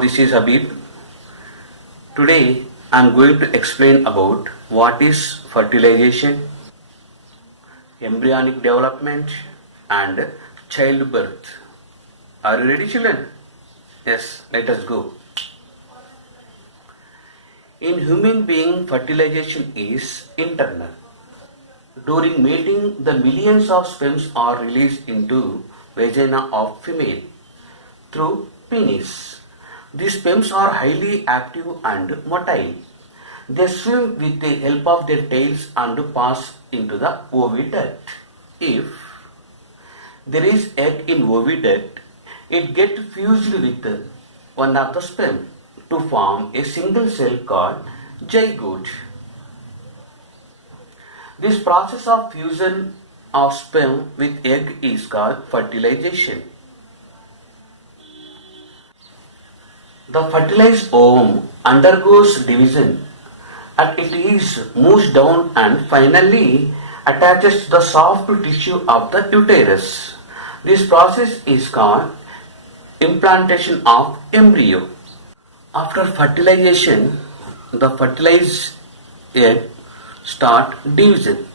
this is Habib. Today I am going to explain about what is fertilization, embryonic development and childbirth. Are you ready, children? Yes, let us go. In human being, fertilization is internal. During mating, the millions of sperms are released into vagina of female through penis. These sperms are highly active and motile. They swim with the help of their tails and pass into the oviduct. If there is egg in oviduct, it gets fused with one of the sperm to form a single cell called zygote. This process of fusion of sperm with egg is called fertilization. The fertilized ovum undergoes division and it is moves down and finally attaches to the soft tissue of the uterus. This process is called implantation of embryo. After fertilization, the fertilized egg start division.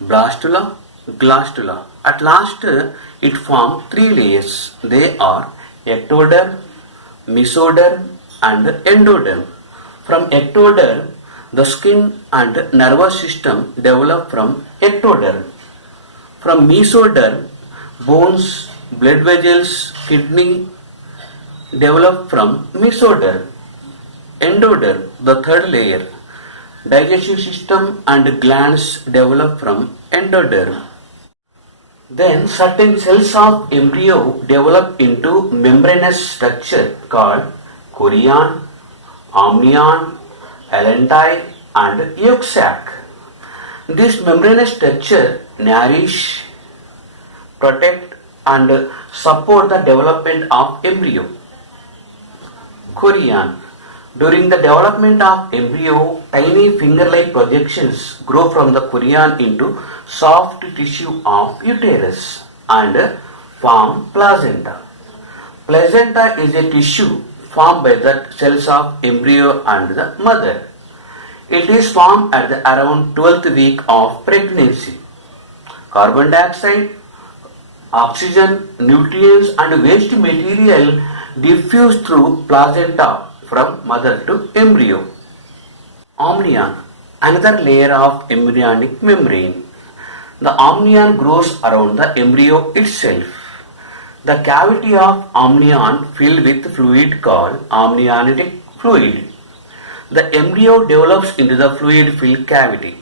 Blastula, glastula. At last, it forms three layers. They are ectoderm, mesoderm and endoderm. From ectoderm, the skin and nervous system develop from ectoderm. From mesoderm, bones, blood vessels, kidney develop from mesoderm. Endoderm, the third layer, digestive system and glands develop from endoderm. Then certain cells of embryo develop into membranous structure called chorion, amnion, allantois and yolk sac. This membranous structure nourish, protect and support the development of embryo. Chorion. During the development of embryo, tiny finger-like projections grow from the chorion into soft tissue of uterus and form placenta. Placenta is a tissue formed by the cells of embryo and the mother. It is formed at the around 12th week of pregnancy. Carbon dioxide, oxygen, nutrients and waste material diffuse through placenta from mother to embryo. Amnion, another layer of embryonic membrane. The amnion grows around the embryo itself. The cavity of amnion filled with fluid called amniotic fluid. The embryo develops into the fluid-filled cavity.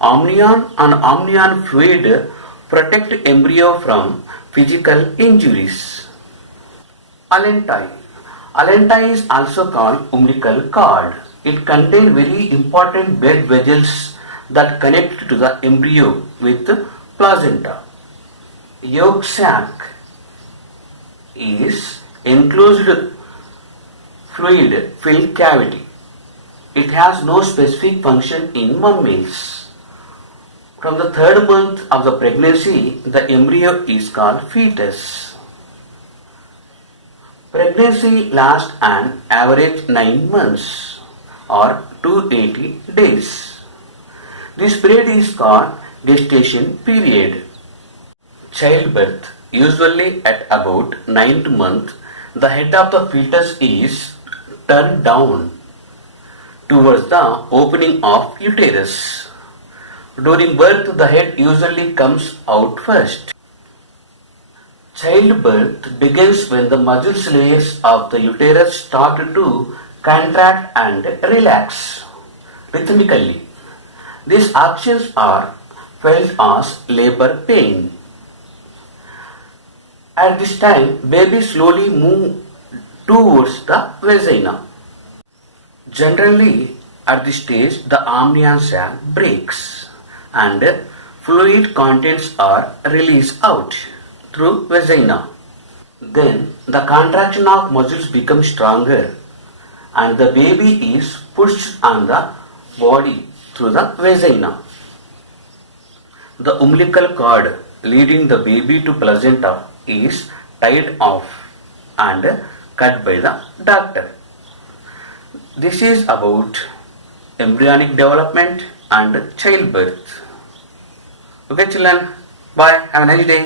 Amnion and amnion fluid protect embryo from physical injuries. Allantois. Allantois is also called umbilical cord. It contains very important blood vessels that connect to the embryo with placenta. Yolk sac is enclosed fluid filled cavity. It has no specific function in males. From the third month of the pregnancy, the embryo is called fetus. Pregnancy lasts an average 9 months or 280 days. This period is called gestation period. Childbirth. Usually at about 9th month, the head of the fetus is turned down towards the opening of uterus. During birth, the head usually comes out first. Childbirth begins when the muscle layers of the uterus start to contract and relax rhythmically. These actions are felt as labor pain. At this time, babies slowly move towards the vagina. Generally, at this stage, the amnion sac breaks and fluid contents are released out through vagina. Then the contraction of muscles becomes stronger and the baby is pushed on the body through the vagina. The umbilical cord leading the baby to placenta is tied off and cut by the doctor. This is about embryonic development and childbirth. Okay children, bye, have a nice day.